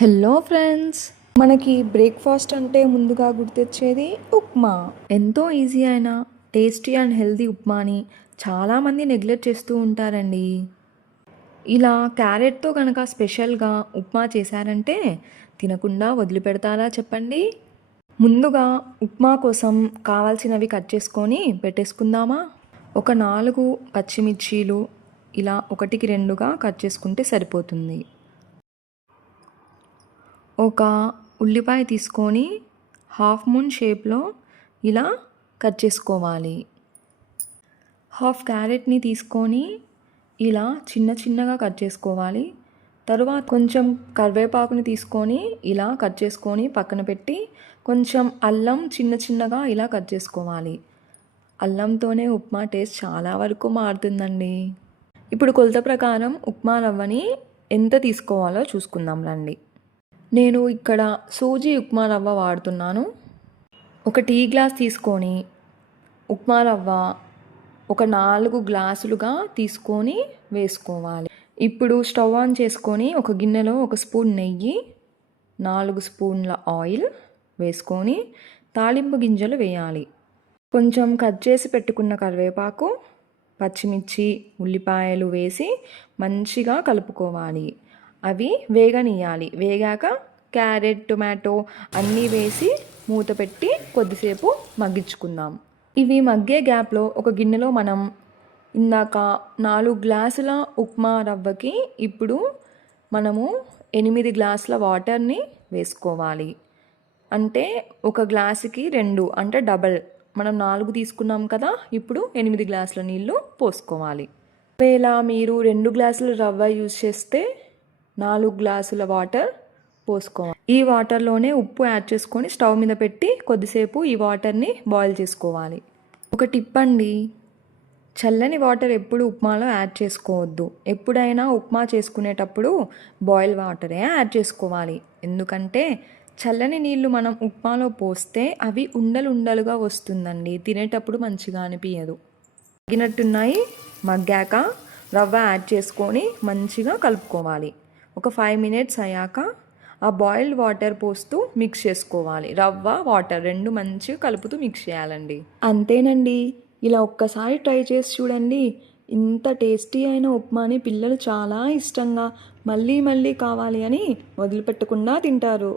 Hello friends, మనకి breakfast అంటే ముందుగా గుర్తొచ్చేది ఉప్మా. ఎంతో ఈజీ అయిన టేస్టీ అండ్ హెల్తీ ఉప్మాని చాలామంది నెగ్లెక్ట్ చేస్తూ ఉంటారండి. ఇలా క్యారెట్తో కనుక స్పెషల్గా ఉప్మా చేశారంటే తినకుండా వదిలిపెడతారా చెప్పండి. ముందుగా ఉప్మా కోసం కావాల్సినవి కట్ చేసుకొని పెట్టేసుకుందామా. ఒక 4 పచ్చిమిర్చీలు ఇలా 1కి 2గా కట్ చేసుకుంటే సరిపోతుంది. ఒక ఉల్లిపాయ తీసుకొని హాఫ్ మూన్ షేప్లో ఇలా కట్ చేసుకోవాలి. హాఫ్ క్యారెట్ని తీసుకొని ఇలా చిన్న చిన్నగా కట్ చేసుకోవాలి. తరువాత కొంచెం కరివేపాకుని తీసుకొని ఇలా కట్ చేసుకొని పక్కన పెట్టి కొంచెం అల్లం చిన్న చిన్నగా ఇలా కట్ చేసుకోవాలి. అల్లంతోనే ఉప్మా టేస్ట్ చాలా వరకు మారుతుందండి. ఇప్పుడు కొలత ప్రకారం ఉప్మా రవ్వని ఎంత తీసుకోవాలో చూసుకుందాం రండి. నేను ఇక్కడ సూజీ ఉప్మా రవ్వ వాడుతున్నాను. ఒక టీ గ్లాస్ తీసుకొని ఉప్మా రవ్వ ఒక 4 గ్లాసులుగా తీసుకొని వేసుకోవాలి. ఇప్పుడు స్టవ్ ఆన్ చేసుకొని ఒక గిన్నెలో 1 స్పూన్ నెయ్యి, 4 స్పూన్ల ఆయిల్ వేసుకొని తాలింపు గింజలు వేయాలి. కొంచెం కట్ చేసి పెట్టుకున్న కరివేపాకు, పచ్చిమిర్చి, ఉల్లిపాయలు వేసి మంచిగా కలుపుకోవాలి. అవి వేగనీయాలి. వేగాక క్యారెట్, టొమాటో అన్నీ వేసి మూత పెట్టి కొద్దిసేపు మగ్గించుకుందాం. ఇవి మగ్గే గ్యాప్లో ఒక గిన్నెలో మనం ఇందాక 4 గ్లాసుల ఉప్మా రవ్వకి ఇప్పుడు మనము 8 గ్లాసుల వాటర్ని వేసుకోవాలి. అంటే ఒక గ్లాసుకి 2 అంటే డబల్. మనం 4 తీసుకున్నాం కదా, ఇప్పుడు 8 గ్లాసుల నీళ్ళు పోసుకోవాలి. ఒకవేళ మీరు 2 గ్లాసుల రవ్వ యూజ్ చేస్తే 4 గ్లాసుల వాటర్ పోసుకోవాలి. ఈ వాటర్లోనే ఉప్పు యాడ్ చేసుకొని స్టవ్ మీద పెట్టి కొద్దిసేపు ఈ వాటర్ని బాయిల్ చేసుకోవాలి. ఒక టిప్ అండి, చల్లని వాటర్ ఎప్పుడు ఉప్మాలో యాడ్ చేసుకోవద్దు. ఎప్పుడైనా ఉప్మా చేసుకునేటప్పుడు బాయిల్ వాటరే యాడ్ చేసుకోవాలి. ఎందుకంటే చల్లని నీళ్ళు మనం ఉప్మాలో పోస్తే అవి ఉండలుగా వస్తుందండి. తినేటప్పుడు మంచిగా అనిపించదు. మగ్గినట్టున్నాయి. మగ్గాక రవ్వ యాడ్ చేసుకొని మంచిగా కలుపుకోవాలి. ఒక 5 మినిట్స్ అయ్యాక ఆ బాయిల్డ్ వాటర్ పోస్తూ మిక్స్ చేసుకోవాలి. రవ్వ వాటర్ 2 మంచిగా కలుపుతూ మిక్స్ చేయాలండి. అంతేనండి. ఇలా ఒక్కసారి ట్రై చేసి చూడండి. ఇంత టేస్టీ అయిన ఉప్మాని పిల్లలు చాలా ఇష్టంగా మళ్ళీ కావాలి అని వదిలిపెట్టకుండా తింటారు.